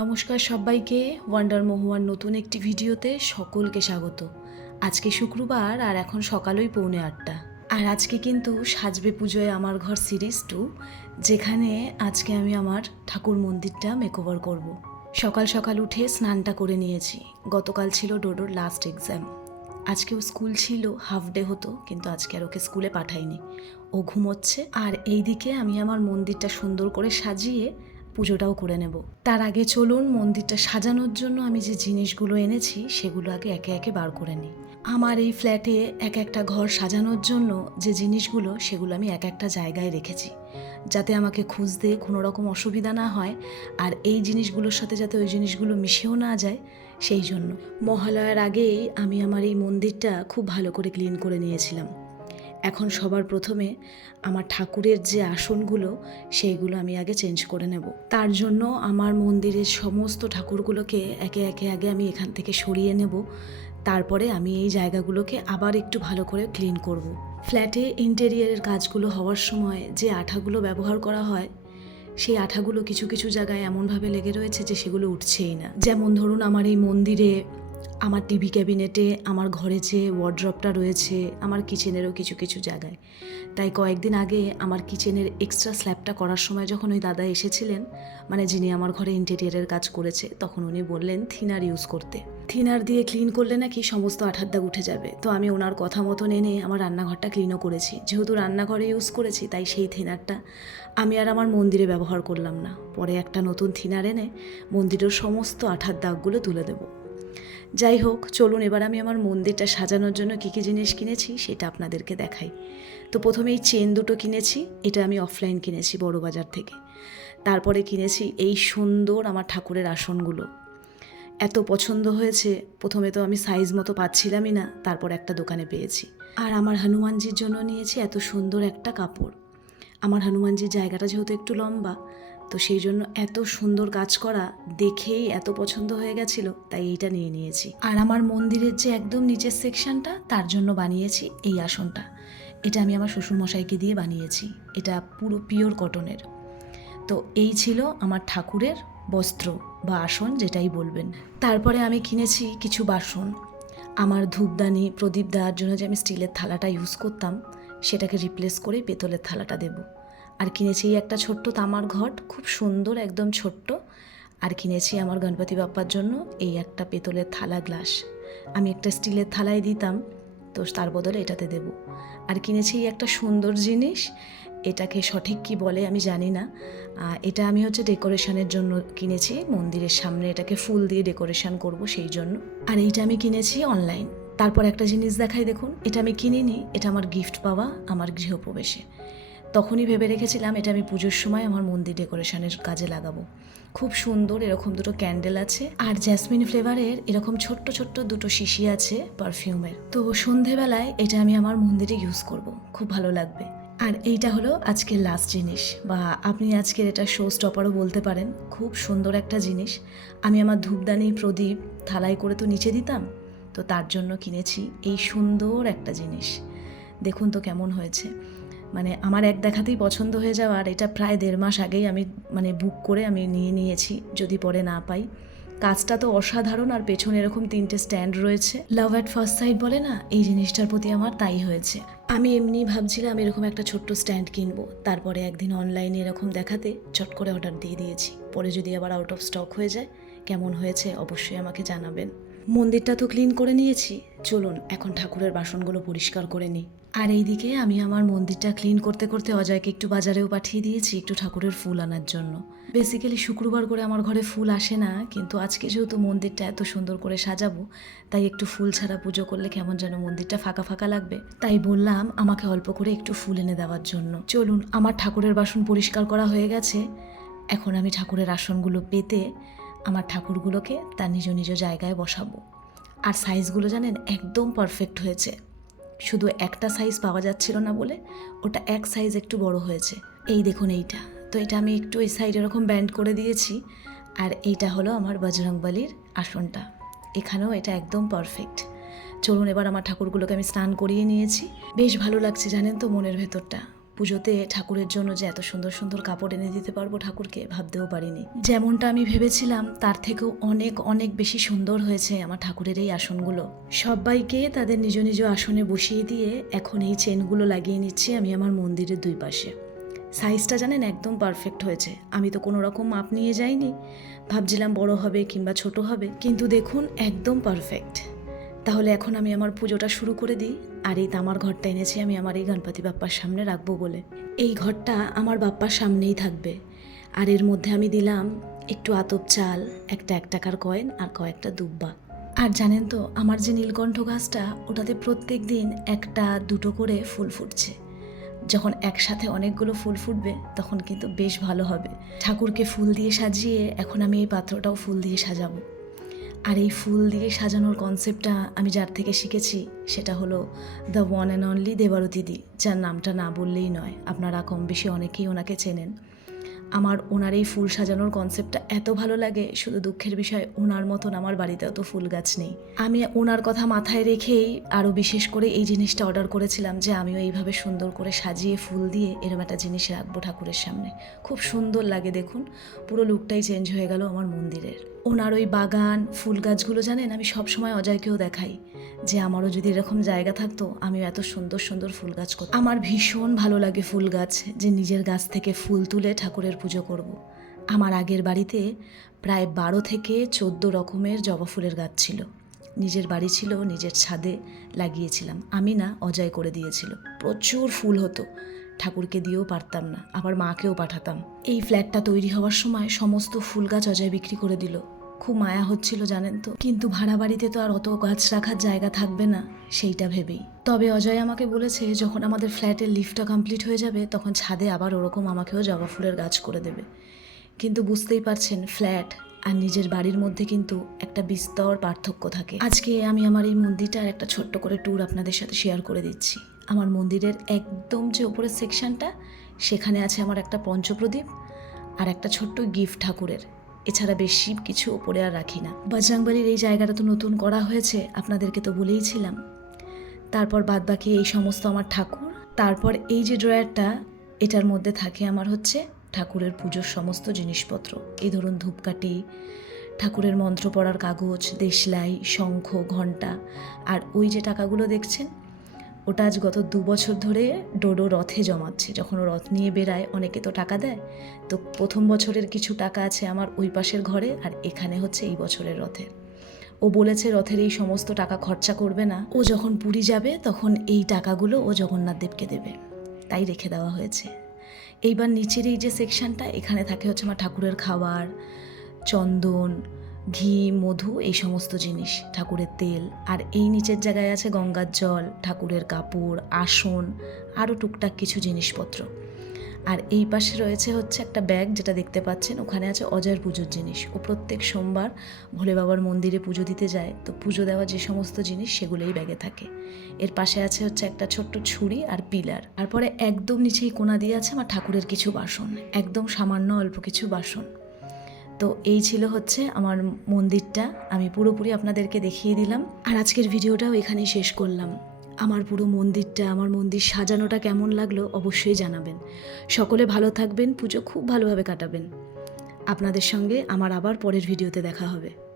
নমস্কার সবাইকে ওয়ান্ডার মহুয়ার নতুন একটি ভিডিওতে সকলকে স্বাগত। আজকে শুক্রবার আর এখন সকালই পৌনে আটটা। আর আজকে কিন্তু সাজবে পুজোয় আমার ঘর সিরিজ টু যেখানে আজকে আমি আমার ঠাকুর মন্দিরটা মেকওভার করব। সকাল সকাল উঠে স্নানটা করে নিয়েছি। গতকাল ছিল ডোডোর লাস্ট এক্সাম আজকেও স্কুল ছিল হাফ ডে হতো, কিন্তু আজকে আর ওকে স্কুলে পাঠাইনি। ও ঘুমোচ্ছে, আর এইদিকে আমি আমার মন্দিরটা সুন্দর করে সাজিয়ে পুজোটাও করে নেব। তার আগে চলুন মন্দিরটা সাজানোর জন্য আমি যে জিনিসগুলো এনেছি, সেগুলো আগে একে একে বার করে নিই। আমার এই ফ্ল্যাটে এক একটা ঘর সাজানোর জন্য যে জিনিসগুলো, সেগুলো আমি এক একটা জায়গায় রেখেছি। যাতে আমাকে খুঁজতে কোনো রকম অসুবিধা না হয়, আর এই জিনিসগুলোর সাথে যাতে ওই জিনিসগুলো মিশেও না যায়, সেই জন্য। মহালয়ার আগেই আমি আমার এই মন্দিরটা খুব ভালো করে ক্লিন করে নিয়েছিলাম। এখন সবার প্রথমে আমার ঠাকুরের যে আসনগুলো, সেইগুলো আমি আগে চেঞ্জ করে নেব। তার জন্য আমার মন্দিরের সমস্ত ঠাকুরগুলোকে একে একে আগে আমি এখান থেকে সরিয়ে নেব। তারপরে আমি এই জায়গাগুলোকে আবার একটু ভালো করে ক্লিন করব। ফ্ল্যাটে ইন্টেরিয়ারের কাজগুলো হওয়ার সময় যে আঠাগুলো ব্যবহার করা হয়, সেই আঠাগুলো কিছু কিছু জায়গায় এমনভাবে লেগে রয়েছে যে সেগুলো উঠছেই না। যেমন ধরুন আমার এই মন্দিরে আমার টিভি ক্যাবিনেটে আমার ঘরে যে ওয়ার্ড্রপটা রয়েছে, আমার কিচেনেরও কিছু কিছু জায়গায়। তাই কয়েকদিন আগে আমার কিচেনের এক্সট্রা স্ল্যাবটা করার সময় যখন ওই দাদা এসেছিলেন মানে যিনি আমার ঘরে ইন্টেরিয়ারের কাজ করেছে, তখন উনি বললেন, থিনার ইউজ করতে। থিনার দিয়ে ক্লিন করলে নাকি সমস্ত আঠার দাগ উঠে যাবে। তো আমি ওনার কথা মতন এনে আমার রান্নাঘরটা ক্লিনও করেছি। যেহেতু রান্নাঘরে ইউজ করেছি, তাই সেই থিনারটা আমি আর আমার মন্দিরে ব্যবহার করলাম না। পরে একটা নতুন থিনার এনে মন্দিরের সমস্ত আঠার দাগগুলো তুলে দেবো। যাই হোক, চলুন এবার আমি আমার মন্দিরটা সাজানোর জন্য কী কী জিনিস কিনেছি সেটা আপনাদেরকে দেখাই। তো প্রথমে এই চেন দুটো কিনেছি, এটা আমি অফলাইন কিনেছি বড় বাজার থেকে। তারপরে কিনেছি এই সুন্দর আমার ঠাকুরের আসনগুলো। এত পছন্দ হয়েছে, প্রথমে তো আমি সাইজ মতো পাচ্ছিলামই না, তারপর একটা দোকানে পেয়েছি। আর আমার হনুমানজির জন্য নিয়েছি এত সুন্দর একটা কাপড়। আমার হনুমানজির জায়গাটা যেহেতু একটু লম্বা তো সেই জন্য এত সুন্দর কাজ করা দেখেই এত পছন্দ হয়ে গেছিল, তাই এইটা নিয়ে নিয়েছি। আর আমার মন্দিরের যে একদম নিচের সেকশনটা তার জন্য বানিয়েছি এই আসনটা। এটা আমি আমার শ্বশুরমশাইকে দিয়ে বানিয়েছি। এটা পুরো পিওর কটনের তো এই ছিল আমার ঠাকুরের বস্ত্র বা আসন, যেটাই বলবেন। তারপরে আমি কিনেছি কিছু বাসন। আমার ধূপদানি প্রদীপ দেওয়ার জন্য যে আমি স্টিলের থালাটা ইউজ করতাম, সেটাকে রিপ্লেস করে পেতলের থালাটা দেবো। আর কিনেছি একটা ছোট্ট তামার ঘট, খুব সুন্দর, একদম ছোট্ট। আর কিনেছি আমার গণপতি বাপ্পার জন্য এই একটা পেতলের থালা গ্লাস। আমি একটা স্টিলের থালায় দিতাম, তো তার বদলে এটাতে দেব। আর কিনেছি একটা সুন্দর জিনিস, এটাকে সঠিক কি বলে আমি জানি না। এটা আমি হচ্ছে ডেকোরেশনের জন্য কিনেছি, মন্দিরের সামনে এটাকে ফুল দিয়ে ডেকোরেশন করব সেই জন্য। আর এইটা আমি কিনেছি অনলাইন। তারপর একটা জিনিস দেখাই দেখুন, এটা আমি কিনিনি, এটা আমার গিফট পাওয়া আমার গৃহপ্রবেশে। তখনই ভেবে রেখেছিলাম এটা আমি পুজোর সময় আমার মন্দির ডেকোরেশনের কাজে লাগাবো। খুব সুন্দর এরকম দুটো ক্যান্ডেল আছে আর জ্যাসমিন ফ্লেভারের এরকম ছোট্ট ছোট্ট দুটো শিশি আছে পারফিউমের তো সন্ধেবেলায় এটা আমি আমার মন্দিরে ইউজ করব। খুব ভালো লাগবে। আর এইটা হলো আজকের লাস্ট জিনিস বা আপনি আজকের এটা শো স্টপারও বলতে পারেন। খুব সুন্দর একটা জিনিস। আমি আমার ধূপদানি প্রদীপ থালাই করে তো নিচে দিতাম। তো তার জন্য কিনেছি এই সুন্দর একটা জিনিস। দেখুন তো কেমন হয়েছে। মানে আমার এক দেখাতেই পছন্দ হয়ে যাওয়া আর এটা প্রায় দেড় মাস আগেই আমি মানে বুক করে আমি নিয়ে নিয়েছি, যদি পরে না পাই। কাজটা তো অসাধারণ আর পেছনে এরকম তিনটে স্ট্যান্ড রয়েছে। লাভ অ্যাট ফার্স্ট সাইড বলে না? এই জিনিসটার প্রতি আমার তাই হয়েছে। আমি এমনি ভাবছিলাম এরকম একটা ছোট্ট স্ট্যান্ড কিনবো। তারপরে একদিন অনলাইনে এরকম দেখাতে চট করে অর্ডার দিয়ে দিয়েছি। পরে যদি আবার আউট অফ স্টক হয়ে যায়, কেমন হয়েছে অবশ্যই আমাকে জানাবেন। মন্দিরটা তো ক্লিন করে নিয়েছি। চলুন, এখন ঠাকুরের বাসনগুলো পরিষ্কার করে নিই। আর এইদিকে আমি আমার মন্দিরটা ক্লিন করতে করতে অজয়কে একটু বাজারেও পাঠিয়ে দিয়েছি, একটু ঠাকুরের ফুল আনার জন্য। বেসিক্যালি শুক্রবার করে আমার ঘরে ফুল আসে না, কিন্তু আজকে যেহেতু মন্দিরটা এত সুন্দর করে সাজাবো, তাই একটু ফুল ছাড়া পুজো করলে কেমন যেন মন্দিরটা ফাঁকা ফাঁকা লাগবে। তাই বললাম আমাকে অল্প করে একটু ফুল এনে দেওয়ার জন্য। চলুন, আমার ঠাকুরের বাসন পরিষ্কার করা হয়ে গেছে। এখন আমি ঠাকুরের আসনগুলো পেতে আমার ঠাকুরগুলোকে তার নিজ নিজ জায়গায় বসাবো। আর সাইজগুলো জানেন, একদম পারফেক্ট হয়েছে। শুধু একটা সাইজ পাওয়া যাচ্ছিল না বলে ওটা এক সাইজ একটু বড় হয়েছে। এই দেখুন এইটা। তো এটা আমি একটু এই সাইড এরকম ব্যান্ড করে দিয়েছি আর এইটা হলো আমার বজরংবলির আসনটা। এখানেও এটা একদম পারফেক্ট চলুন এবার আমার ঠাকুরগুলোকে আমি স্নান করিয়ে নিয়েছি। বেশ ভালো লাগছে জানেন তো মনের ভেতরটা। পুজোতে ঠাকুরের জন্য যে এত সুন্দর সুন্দর কাপড় এনে দিতে পারব ঠাকুরকে ভাবতেও পারিনি। যেমনটা আমি ভেবেছিলাম, তার থেকেও অনেক অনেক বেশি সুন্দর হয়েছে আমার ঠাকুরের এই আসনগুলো। সবাইকে তাদের নিজ নিজ আসনে বসিয়ে দিয়ে এখন এই চেনগুলো লাগিয়ে নিচ্ছি আমি আমার মন্দিরের দুই পাশে। সাইজটা জানেন একদম পারফেক্ট হয়েছে। আমি তো কোনো রকম মাপ নিয়ে যাইনি। ভাবছিলাম বড় হবে কিংবা ছোট হবে, কিন্তু দেখুন একদম পারফেক্ট তাহলে এখন আমি আমার পুজোটা শুরু করে দিই, আর এই তামার ঘরটা এনেছি আমি আমার এই গণপতি বাপ্পার সামনে রাখব বলে। এই ঘরটা আমার বাপ্পার সামনেই থাকবে। আর এর মধ্যে আমি দিলাম একটু আতপ চাল, একটা এক টাকার কয়েন আর কয়েকটা দুব্বা। আর জানেন তো, আমার যে নীলকণ্ঠ গাছটা, ওটাতে প্রত্যেক দিন একটা, দুটো করে ফুল ফুটছে। যখন একসাথে অনেকগুলো ফুল ফুটবে, তখন কিন্তু বেশ ভালো হবে। ঠাকুরকে ফুল দিয়ে সাজিয়ে এখন আমি এই পাত্রটাও ফুল দিয়ে সাজাবো। আর এই ফুল দিয়ে সাজানোর কনসেপ্টটা আমি যার থেকে শিখেছি, সেটা হলো দ্য ওয়ান অ্যান্ড অনলি দেবারতিদি যার নামটা না বললেই নয়। আপনারা কম বেশি অনেকেই ওনাকে চেনেন। আমার ওনার এই ফুল সাজানোর কনসেপ্টটা এত ভালো লাগে, শুধু দুঃখের বিষয়, ওনার মতন আমার বাড়িতে অত ফুল গাছ নেই। আমি ওনার কথা মাথায় রেখেই আরও বিশেষ করে এই জিনিসটা অর্ডার করেছিলাম যে আমিও এইভাবে সুন্দর করে সাজিয়ে ফুল দিয়ে এরকম একটা জিনিস রাখব ঠাকুরের সামনে। খুব সুন্দর লাগে দেখুন, পুরো লুকটাই চেঞ্জ হয়ে গেল আমার মন্দিরের। ওনার ওই বাগান, ফুল গাছগুলো জানেন? আমি সবসময় অজয়কেও দেখাই। যে আমারও যদি এরকম জায়গা থাকতো, আমিও এত সুন্দর সুন্দর ফুল গাছ করতাম। আমার ভীষণ ভালো লাগে ফুল গাছ, যে নিজের গাছ থেকে ফুল তুলে ঠাকুরের পুজো করব। আমার আগের বাড়িতে প্রায় বারো থেকে চোদ্দ রকমের জবা ফুলের গাছ ছিল। নিজের বাড়ি ছিল, নিজের ছাদে লাগিয়েছিলাম। আমি না, অজয় করে দিয়েছিল। প্রচুর ফুল হতো। ঠাকুরকে দিয়েও পারতাম না, আবার মাকেও পাঠাতাম। এই ফ্ল্যাটটা তৈরি হওয়ার সময় সমস্ত ফুল গাছ অজয় বিক্রি করে দিল। খুব মায়া হচ্ছিল জানেন তো। কিন্তু ভাড়া বাড়িতে তো আর অত গাছ রাখার জায়গা থাকবে না, সেইটা ভেবেই। তবে অজয় আমাকে বলেছে, যখন আমাদের ফ্ল্যাটের লিফটটা কমপ্লিট হয়ে যাবে, তখন ছাদে আবার ওরকম আমাকেও জবা ফুলের গাছ করে দেবে। কিন্তু বুঝতেই পারছেন, ফ্ল্যাট আর নিজের বাড়ির মধ্যে কিন্তু একটা বিস্তর পার্থক্য থাকে। আজকে আমি আমার এই মন্দিরটার একটা ছোট্ট করে ট্যুর আপনাদের সাথে শেয়ার করে দিচ্ছি। আমার মন্দিরের একদম যে উপরের সেকশনটা সেখানে আছে আমার একটা পঞ্চপ্রদীপ আর একটা ছোট্ট গিফট ঠাকুরের। এছাড়া বেশি কিছু ওপরে আর রাখি না। বজরংবলির এই জায়গাটা তো নতুন করা হয়েছে, আপনাদেরকে তো বলেইছিলাম। তারপর বাদবাকি এই সমস্ত আমার ঠাকুর, তারপর এই যে ড্রয়ারটা, এটার মধ্যে থাকে আমার হচ্ছে ঠাকুরের পুজোর সমস্ত জিনিসপত্র। এই ধরুন ধূপকাঠি, ঠাকুরের মন্ত্র পড়ার কাগজ, দেশলাই, শঙ্খ, ঘণ্টা, আর ওই যে টাকাগুলো দেখছেন ওটা আজ গত দু বছর ধরে ডোডো রথে জমাচ্ছে। যখন ও রথ নিয়ে বেরায় অনেকে তো টাকা দেয়। তো প্রথম বছরের কিছু টাকা আছে আমার ওই পাশের ঘরে, আর এখানে হচ্ছে এই বছরের রথে ও বলেছে রথের এই সমস্ত টাকা খরচা করবে না। ও যখন পুরী যাবে, তখন এই টাকাগুলো ও জগন্নাথ দেবকে দেবে। তাই রেখে দেওয়া হয়েছে। এইবার নিচের এই যে সেকশনটা এখানে থাকে হচ্ছে আমার ঠাকুরের খাবার, চন্দন ঘি, মধু, এই সমস্ত জিনিস, ঠাকুরের তেল। আর এই নিচের জায়গায় আছে গঙ্গার জল, ঠাকুরের কাপড়, আসন, আরও টুকটাক কিছু জিনিসপত্র। আর এই পাশে রয়েছে হচ্ছে একটা ব্যাগ, যেটা দেখতে পাচ্ছেন, ওখানে আছে অজয়ের পুজোর জিনিস। ও প্রত্যেক সোমবার ভোলে বাবার মন্দিরে পুজো দিতে যায়, তো পুজো দেওয়া যে সমস্ত জিনিস, সেগুলোই ব্যাগে থাকে। এর পাশে আছে হচ্ছে একটা ছোট্ট ছুরি আর পিলার। তারপরে একদম নিচেই কোনা দিয়ে আছে আমার ঠাকুরের কিছু বাসন, একদম সামান্য অল্প কিছু বাসন। তো এই ছিল হচ্ছে আমার মন্দিরটা। আমি পুরোপুরি আপনাদেরকে দেখিয়ে দিলাম। আর আজকের ভিডিওটাও এখানেই শেষ করলাম। আমার পুরো মন্দিরটা, আমার মন্দির সাজানোটা কেমন লাগল অবশ্যই জানাবেন। সকলে ভালো থাকবেন, পুজো খুব ভালোভাবে কাটাবেন। আপনাদের সঙ্গে আমার আবার পরের ভিডিওতে দেখা হবে।